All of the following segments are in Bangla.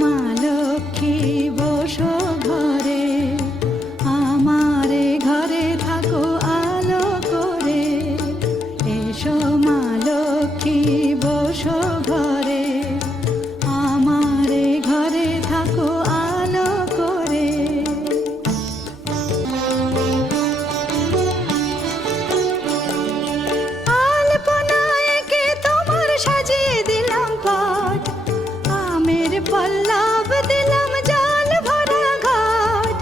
মা লক্ষ্মী বসো ঘরে, আমারে ঘরে থাকো আলো করে। এসো মা লক্ষ্মী বসো ঘরে, আমারে ঘরে থাকো আলো করে। আলপনায় এঁকে তোমার সাজিয়ে দিলাম পাট, আমের পল্লব দিলাম জল ভরা ঘাট।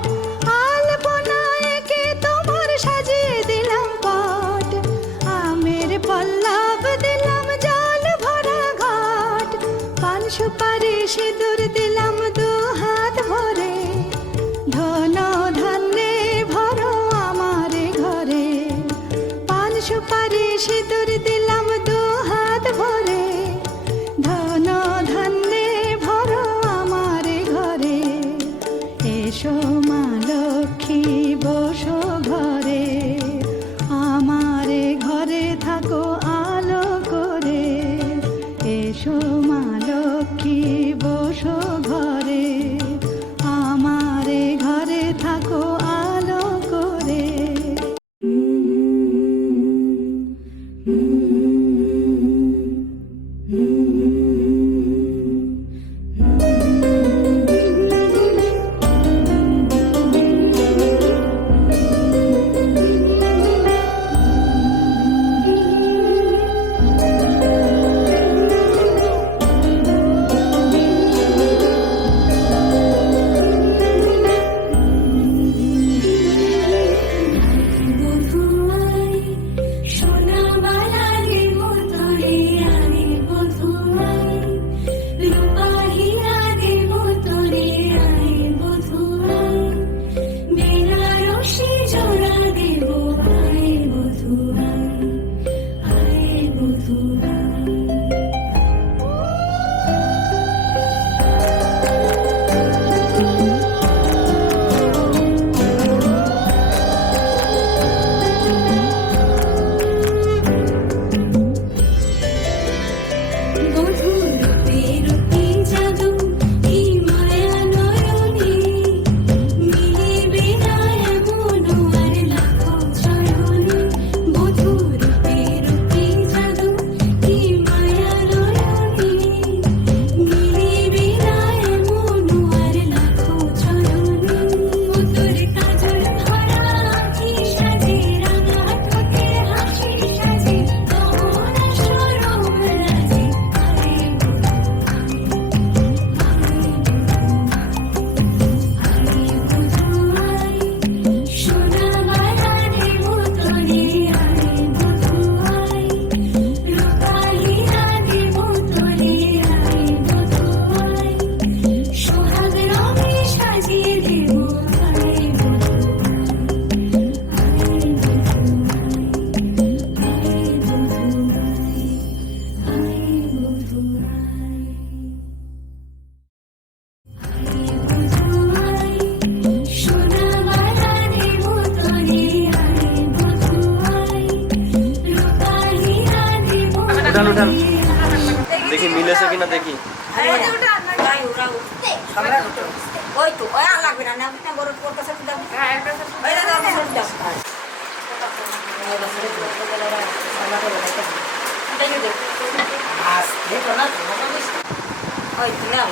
আলপনায় এঁকে তোমার সাজিয়ে দিলাম পাট, আমের পল্লব দিলাম জল ভরা ঘাট। পান সুপারি সিঁদুর দিলাম দু হাত ভরে, ধন ধান্যে ভরো আমারে ঘরে। পান সুপারি সিঁদুর দিলাম দু হাত ভরে, ধন ধান্যে ভরো আমারে ঘরে। এসো মা লক্ষ্মী বসো ঘরে, আমারে ঘরে থাকো আলো করে। এসো মা লক্ষ্মী বসো ঘরে, আমারে ঘরে থাকো আলো করে। उठान उठान देखी मिले से कि ना देखी Oi, tu não,